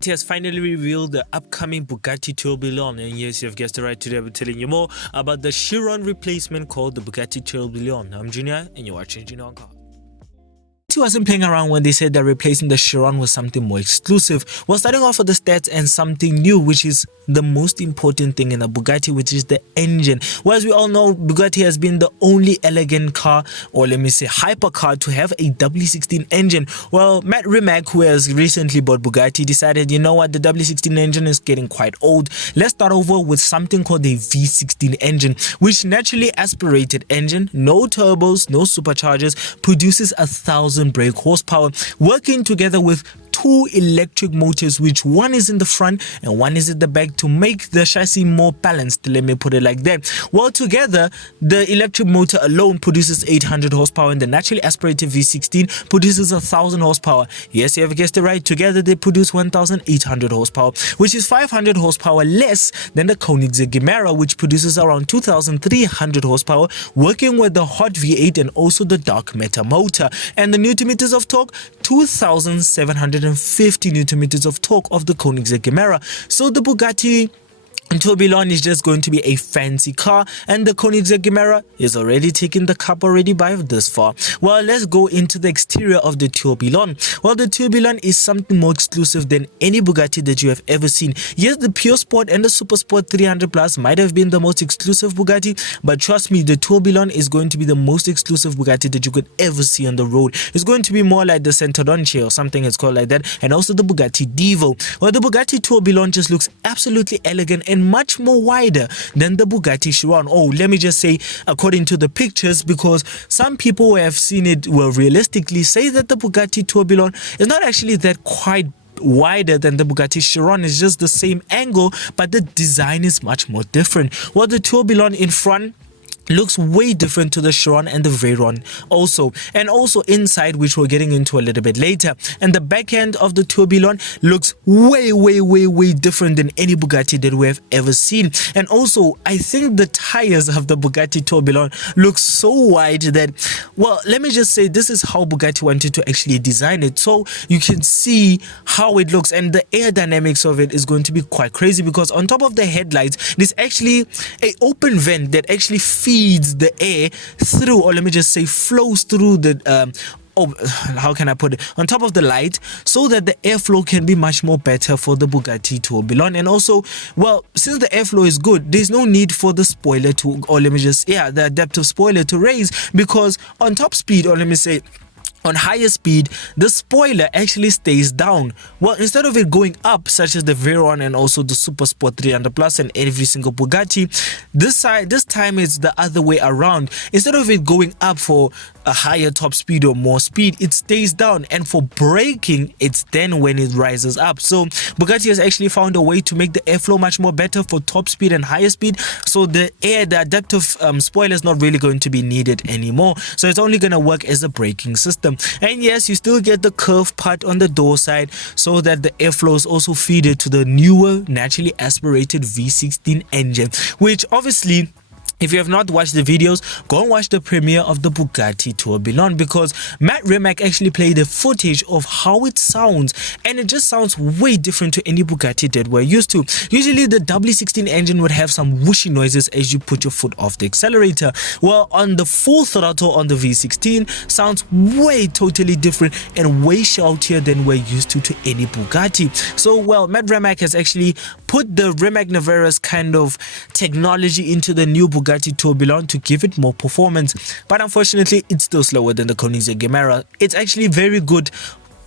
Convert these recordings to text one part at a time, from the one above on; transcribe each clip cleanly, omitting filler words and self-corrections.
It has finally revealed the upcoming Bugatti Tourbillon, and yes, you've guessed it right. Today I'll be telling you more about the Chiron replacement called the Bugatti Tourbillon. I'm Junior, and you're watching Junior on Car. He wasn't playing around when they said they're replacing the Chiron with something more exclusive. Well, starting off with the stats and something new, which is the most important thing in a Bugatti, which is the engine. Well, as we all know, Bugatti has been the only elegant car, or let me say hypercar, to have a W16 engine. Well, Matt Rimac, who has recently bought Bugatti, decided, you know what, the W16 engine is getting quite old. Let's start over with something called a V16 engine, which naturally aspirated engine, no turbos, no superchargers, produces 1,000 brake horsepower, working together with two electric motors, which one is in the front and one is at the back to make the chassis more balanced, let me put it like that. Well, together the electric motor alone produces 800 horsepower and the naturally aspirated V16 produces 1,000 horsepower. Yes, you have guessed it right, together they produce 1,800 horsepower, which is 500 horsepower less than the Koenigsegg Gemera, which produces around 2,300 horsepower, working with the hot V8 and also the dark matter motor. And the Newton meters of torque, 2,750 Newton meters of torque of the Koenigsegg Gemera. So the Bugatti Tourbillon is just going to be a fancy car, and the Koenigsegg Gemera is already taking the cup already by this far. Well, let's go into the exterior of the Tourbillon. Well, the Tourbillon is something more exclusive than any Bugatti that you have ever seen. Yes, the Pure Sport and the Super Sport 300 Plus might have been the most exclusive Bugatti, but trust me, the Tourbillon is going to be the most exclusive Bugatti that you could ever see on the road. It's going to be more like the Centodonce or something it's called like that, and also the Bugatti Divo. Well, the Bugatti Tourbillon just looks absolutely elegant and much more wider than the Bugatti Chiron. Oh, let me just say, according to the pictures, because some people who have seen it will realistically say that the Bugatti Tourbillon is not actually that quite wider than the Bugatti Chiron. It's just the same angle, but the design is much more different. Well, the Tourbillon in front looks way different to the Chiron and the Veyron also, and also inside, which we're getting into a little bit later. And the back end of the Tourbillon looks way different than any Bugatti that we have ever seen. And also, I think the tires of the Bugatti Tourbillon look so wide that, well, let me just say, this is how Bugatti wanted to actually design it, so you can see how it looks. And the aerodynamics of it is going to be quite crazy, because on top of the headlights there's actually a open vent that actually feeds the air through, or let me just say flows through the how can I put it, on top of the light, so that the airflow can be much more better for the Bugatti Tourbillon. And also, well, since the airflow is good, there's no need for the spoiler to, or let me just, the adaptive spoiler to raise, because on top speed, or let me say on higher speed, the spoiler actually stays down. Well, instead of it going up, such as the Veyron and also the Super Sport 300 Plus and every single Bugatti, this time it's the other way around. Instead of it going up for a higher top speed or more speed, it stays down, and for braking, it's then when it rises up. So Bugatti has actually found a way to make the airflow much more better for top speed and higher speed, so the adaptive spoiler is not really going to be needed anymore, so it's only going to work as a braking system. And yes, you still get the curved part on the door side, so that the airflow is also fed to the newer naturally aspirated V16 engine, which obviously, if you have not watched the videos, go and watch the premiere of the Bugatti Tourbillon, because Matt Rimac actually played the footage of how it sounds, and it just sounds way different to any Bugatti that we're used to. Usually the W16 engine would have some whooshy noises as you put your foot off the accelerator. Well, on the full throttle on the V16 sounds way totally different and way shoutier than we're used to any Bugatti. So, well, Matt Rimac has actually put the Rimac Navarra's kind of technology into the new Bugatti Tourbillon to give it more performance, but unfortunately it's still slower than the Koenigsegg Gemera. It's actually very good.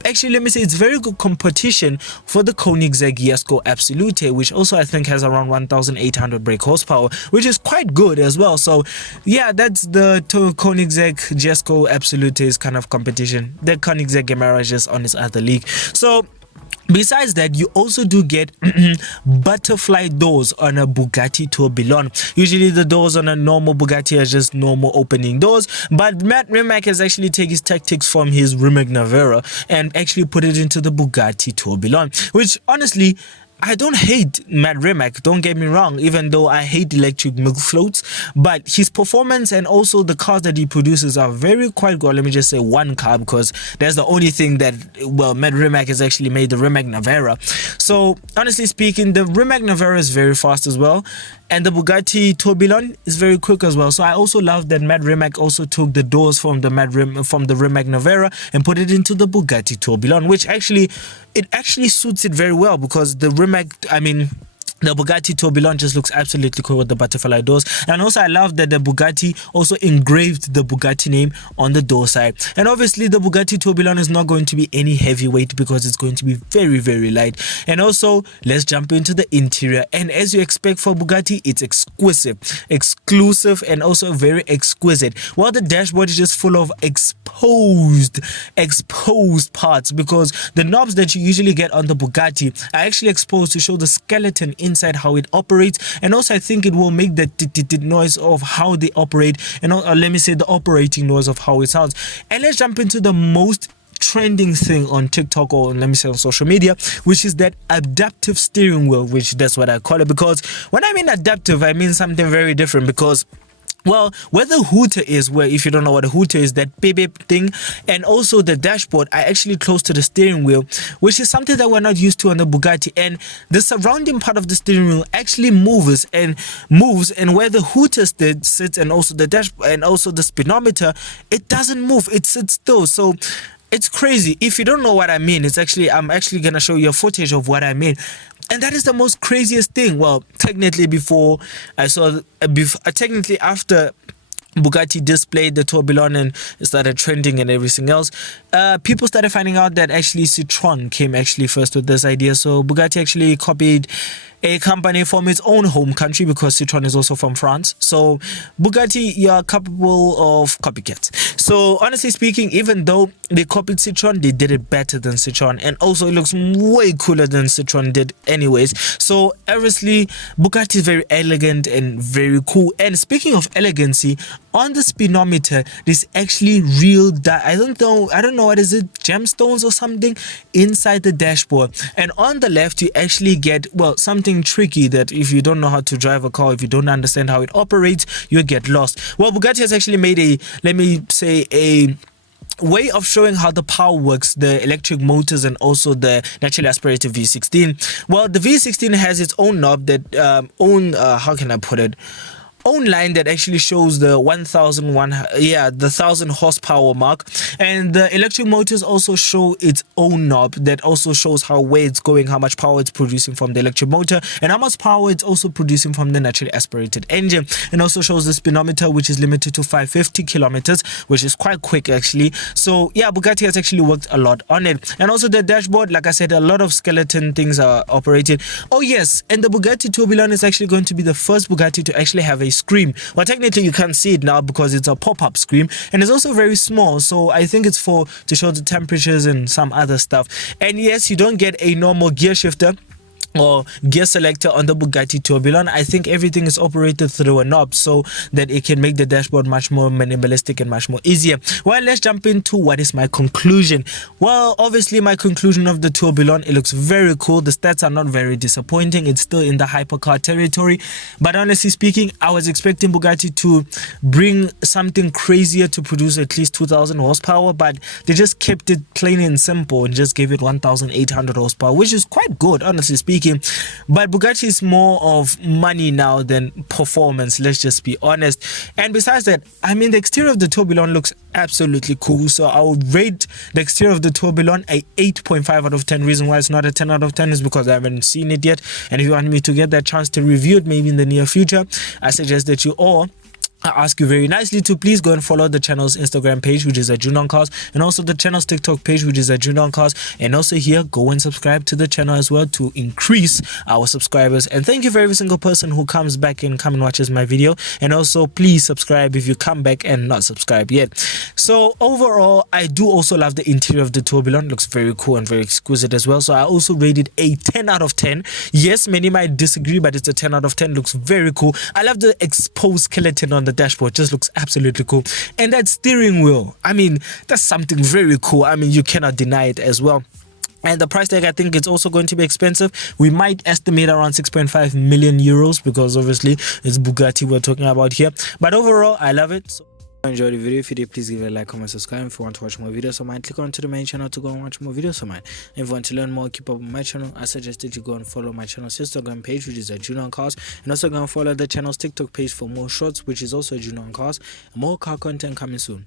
Actually, let me say it's very good competition for the Koenigsegg Jesko Absolute, which also I think has around 1,800 brake horsepower, which is quite good as well. So yeah, that's the Koenigsegg Jesko Absolute's kind of competition. The Koenigsegg Gemera is just on its other league. So besides that, you also do get butterfly doors on a Bugatti Tourbillon. Usually the doors on a normal Bugatti are just normal opening doors, but Matt Rimac has actually taken his tactics from his Rimac Navarra and actually put it into the Bugatti Tourbillon, which honestly, I don't hate Matt Rimac, don't get me wrong, even though I hate electric milk floats, but his performance and also the cars that he produces are very quite good. Let me just say one car, because that's the only thing that, well, Matt Rimac has actually made, the Rimac Navara. So honestly speaking, the Rimac Navara is very fast as well, and the Bugatti Tourbillon is very quick as well. So I also love that Matt Rimac also took the doors from the Rimac Navara and put it into the Bugatti Tourbillon, which actually suits it very well, because the Bugatti Tourbillon just looks absolutely cool with the butterfly doors. And also I love that the Bugatti also engraved the Bugatti name on the door side. And obviously the Bugatti Tourbillon is not going to be any heavyweight, because it's going to be very, very light. And also let's jump into the interior. And as you expect for Bugatti, it's exclusive and also very exquisite. While the dashboard is just full of exposed parts, because the knobs that you usually get on the Bugatti are actually exposed to show the skeleton inside, how it operates. And also I think it will make the noise of how they operate, and let me say the operating noise of how it sounds. And let's jump into the most trending thing on TikTok, or let me say on social media, which is that adaptive steering wheel, which that's what I call it. Because when I mean adaptive, I mean something very different, because, well, where the hooter is, where if you don't know what a hooter is, that beep beep thing, and also the dashboard are actually close to the steering wheel, which is something that we're not used to on the Bugatti. And the surrounding part of the steering wheel actually moves, and where the hooter sits, and also the dashboard and also the speedometer, it doesn't move, it sits still. So it's crazy. If you don't know what I mean, I'm actually gonna show you a footage of what I mean. And that is the most craziest thing. Well, technically after Bugatti displayed the Tourbillon and started trending and everything else, people started finding out that actually Citroën came actually first with this idea. So Bugatti actually copied a company from its own home country, because Citroën is also from France. So Bugatti, you are capable of copycats. So honestly speaking, even though they copied Citroën, they did it better than Citroën, and also it looks way cooler than Citroën did anyways. So obviously Bugatti is very elegant and very cool. And speaking of elegancy, on the speedometer there's actually real I don't know what is it, gemstones or something inside the dashboard. And on the left you actually get, well, something tricky that if you don't know how to drive a car, if you don't understand how it operates, you get lost. Well, Bugatti has actually made a way of showing how the power works, the electric motors and also the naturally aspirated V16. Well, the V16 has its own knob that own line that actually shows the 1000 horsepower mark, and the electric motors also show its own knob that also shows where it's going, how much power it's producing from the electric motor, and how much power it's also producing from the naturally aspirated engine. And also shows the speedometer, which is limited to 550 kilometers, which is quite quick actually. So yeah, Bugatti has actually worked a lot on it. And also the dashboard, like I said, a lot of skeleton things are operated. Oh yes, and the Bugatti Tourbillon is actually going to be the first Bugatti to actually have a screen. Well, technically you can't see it now because it's a pop-up screen, and it's also very small, so I think it's to show the temperatures and some other stuff. And yes, you don't get a normal gear shifter or gear selector on the Bugatti Tourbillon. I think everything is operated through a knob, so that it can make the dashboard much more minimalistic and much more easier. Well, let's jump into what is my conclusion. Well, obviously my conclusion of the Tourbillon, it looks very cool. The stats are not very disappointing. It's still in the hypercar territory, but honestly speaking, I was expecting Bugatti to bring something crazier, to produce at least 2000 horsepower, but they just kept it plain and simple and just gave it 1800 horsepower, which is quite good, honestly speaking. But Bugatti is more of money now than performance, let's just be honest. And besides that, I mean, the exterior of the Tourbillon looks absolutely cool, so I would rate the exterior of the Tourbillon a 8.5 out of 10. Reason why it's not a 10 out of 10 is because I haven't seen it yet, and if you want me to get that chance to review it maybe in the near future, I suggest that you all, I ask you very nicely to please go and follow the channel's Instagram page, which is @JuneOnCars, and also the channel's TikTok page, which is @JuneOnCars. And also here, go and subscribe to the channel as well to increase our subscribers. And thank you for every single person who comes back and watches my video. And also please subscribe if you come back and not subscribe yet. So overall, I do also love the interior of the Tourbillon. It looks very cool and very exquisite as well. So I also rated a 10 out of 10. Yes, many might disagree, but it's a 10 out of 10. Looks very cool. I love the exposed skeleton on the dashboard, just looks absolutely cool. And that steering wheel, I mean, that's something very cool. I mean, you cannot deny it as well. And the price tag, I think it's also going to be expensive. We might estimate around 6.5 million euros because obviously it's Bugatti we're talking about here. But overall, I love it. So enjoy the video. If you did, please give it a like, comment, subscribe. If you want to watch more videos of mine, click onto the main channel to go and watch more videos of mine. If you want to learn more, keep up with my channel, I suggest that you go and follow my channel's Instagram page, which is at Juno on Cars, and also go and follow the channel's TikTok page for more shorts, which is also Juno on Cars. More car content coming soon.